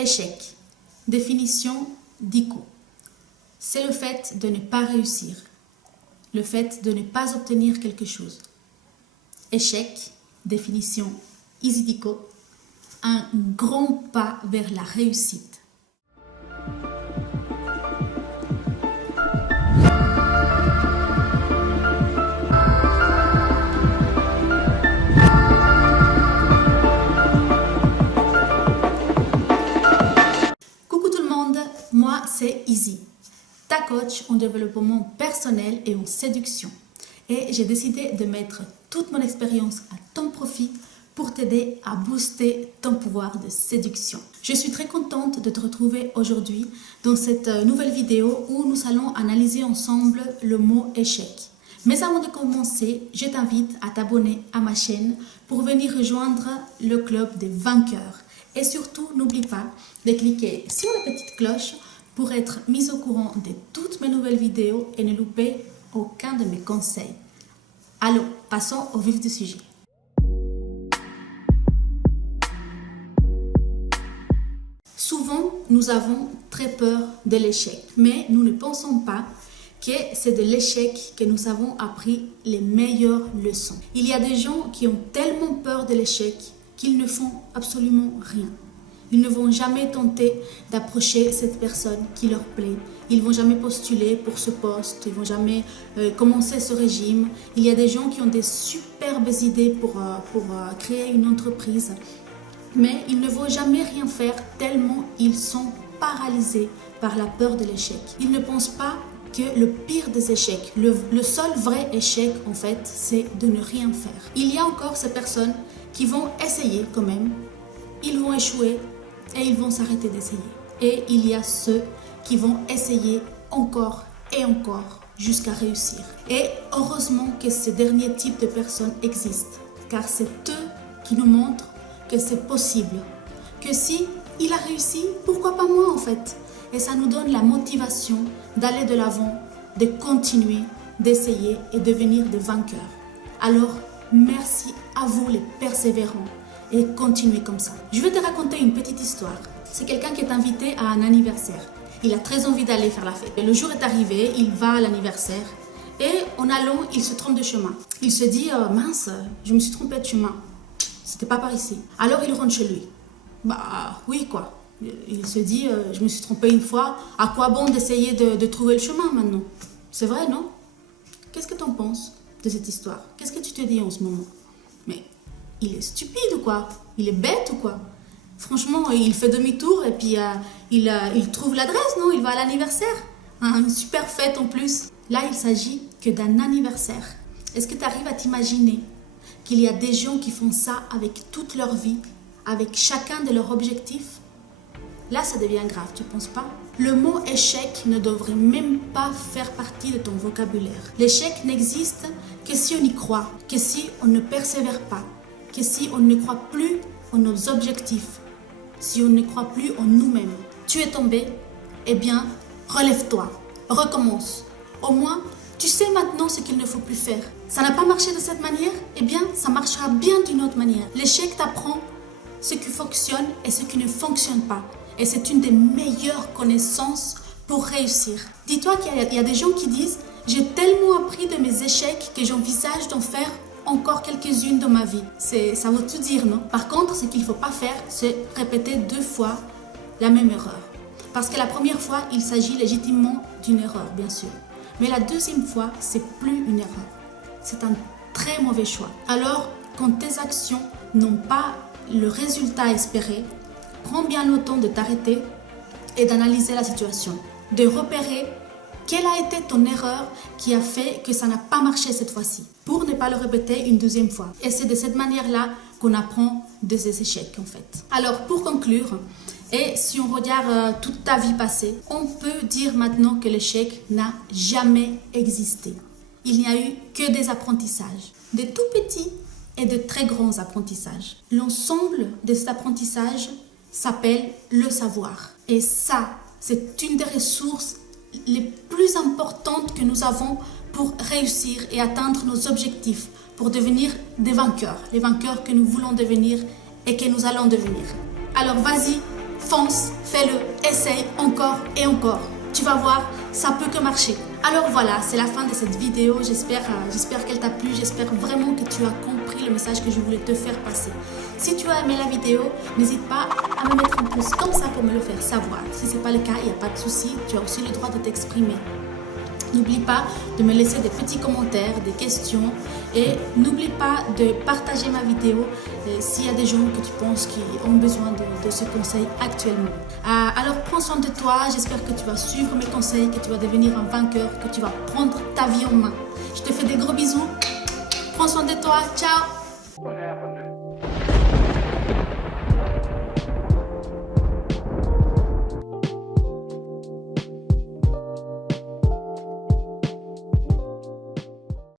Échec. Définition d'ICO. C'est le fait de ne pas réussir, le fait de ne pas obtenir quelque chose. Échec, définition EasyDico, un grand pas vers la réussite. Coucou tout le monde, moi c'est Easy, ta coach en développement personnel et en séduction. Et j'ai décidé de mettre toute mon expérience à ton profit pour t'aider à booster ton pouvoir de séduction. Je suis très contente de te retrouver aujourd'hui dans cette nouvelle vidéo où nous allons analyser ensemble le mot échec. Mais avant de commencer, je t'invite à t'abonner à ma chaîne pour venir rejoindre le club des vainqueurs. Et surtout, n'oublie pas de cliquer sur la petite cloche pour être mise au courant de toutes mes nouvelles vidéos et ne louper aucun de mes conseils. Allons, passons au vif du sujet. Souvent, nous avons très peur de l'échec, mais nous ne pensons pas que c'est de l'échec que nous avons appris les meilleures leçons. Il y a des gens qui ont tellement peur de l'échec qu'ils ne font absolument rien. Ils ne vont jamais tenter d'approcher cette personne qui leur plaît. Ils ne vont jamais postuler pour ce poste. Ils ne vont jamais commencer ce régime. Il y a des gens qui ont des superbes idées pour créer une entreprise. Mais ils ne vont jamais rien faire tellement ils sont paralysés par la peur de l'échec. Ils ne pensent pas que le pire des échecs, le seul vrai échec en fait, c'est de ne rien faire. Il y a encore ces personnes qui vont essayer quand même. Ils vont échouer et ils vont s'arrêter d'essayer. Et il y a ceux qui vont essayer encore et encore jusqu'à réussir. Et heureusement que ces derniers types de personnes existent, car c'est eux qui nous montrent que c'est possible. Que si il a réussi, pourquoi pas moi en fait? Et ça nous donne la motivation d'aller de l'avant, de continuer, d'essayer et devenir des vainqueurs. Alors, merci à vous les persévérants. Et continuez comme ça. Je vais te raconter une petite histoire. C'est quelqu'un qui est invité à un anniversaire. Il a très envie d'aller faire la fête. Et le jour est arrivé, il va à l'anniversaire. Et en allant, il se trompe de chemin. Il se dit, mince, je me suis trompé de chemin. C'était pas par ici. Alors il rentre chez lui. Bah oui quoi. Il se dit, je me suis trompé une fois. À quoi bon d'essayer de trouver le chemin maintenant? C'est vrai, non? Qu'est-ce que tu en penses de cette histoire? Qu'est-ce que tu te dis en ce moment? Mais il est stupide ou quoi? Il est bête ou quoi? Franchement, il fait demi-tour et puis il trouve l'adresse, non? Il va à l'anniversaire. Une super fête en plus. Là, il s'agit que d'un anniversaire. Est-ce que tu arrives à t'imaginer qu'il y a des gens qui font ça avec toute leur vie, avec chacun de leurs objectifs? Là, ça devient grave, tu ne penses pas? Le mot échec ne devrait même pas faire partie de ton vocabulaire. L'échec n'existe que si on y croit, que si on ne persévère pas, que si on ne croit plus en nos objectifs, si on ne croit plus en nous-mêmes. Tu es tombé, eh bien, relève-toi, recommence. Au moins, tu sais maintenant ce qu'il ne faut plus faire. Ça n'a pas marché de cette manière, eh bien, ça marchera bien d'une autre manière. L'échec t'apprend ce qui fonctionne et ce qui ne fonctionne pas. Et c'est une des meilleures connaissances pour réussir. Dis-toi qu'il y a des gens qui disent « J'ai tellement appris de mes échecs que j'envisage d'en faire encore quelques-unes dans ma vie. » Ça veut tout dire, non? Par contre, ce qu'il ne faut pas faire, c'est répéter 2 fois la même erreur. Parce que la première fois, il s'agit légitimement d'une erreur, bien sûr. Mais la deuxième fois, c'est plus une erreur. C'est un très mauvais choix. Alors, quand tes actions n'ont pas le résultat espéré, prends bien le temps de t'arrêter et d'analyser la situation. De repérer quelle a été ton erreur qui a fait que ça n'a pas marché cette fois-ci, pour ne pas le répéter une deuxième fois. Et c'est de cette manière-là qu'on apprend des échecs en fait. Alors pour conclure, et si on regarde toute ta vie passée, on peut dire maintenant que l'échec n'a jamais existé. Il n'y a eu que des apprentissages, de tout petits et de très grands apprentissages. L'ensemble de cet apprentissage s'appelle le savoir. Et ça, c'est une des ressources les plus importantes que nous avons pour réussir et atteindre nos objectifs, pour devenir des vainqueurs, les vainqueurs que nous voulons devenir et que nous allons devenir. Alors vas-y, fonce, fais-le, essaye encore et encore. Tu vas voir, ça peut que marcher. Alors voilà, c'est la fin de cette vidéo. J'espère qu'elle t'a plu. J'espère vraiment que tu as compris le message que je voulais te faire passer. Si tu as aimé la vidéo, n'hésite pas à me mettre un pouce comme ça pour me le faire savoir. Si ce n'est pas le cas, il n'y a pas de souci. Tu as aussi le droit de t'exprimer. N'oublie pas de me laisser des petits commentaires, des questions et n'oublie pas de partager ma vidéo s'il y a des gens que tu penses qui ont besoin de ce conseil actuellement. Alors prends soin de toi, j'espère que tu vas suivre mes conseils, que tu vas devenir un vainqueur, que tu vas prendre ta vie en main. Je te fais des gros bisous, prends soin de toi, ciao!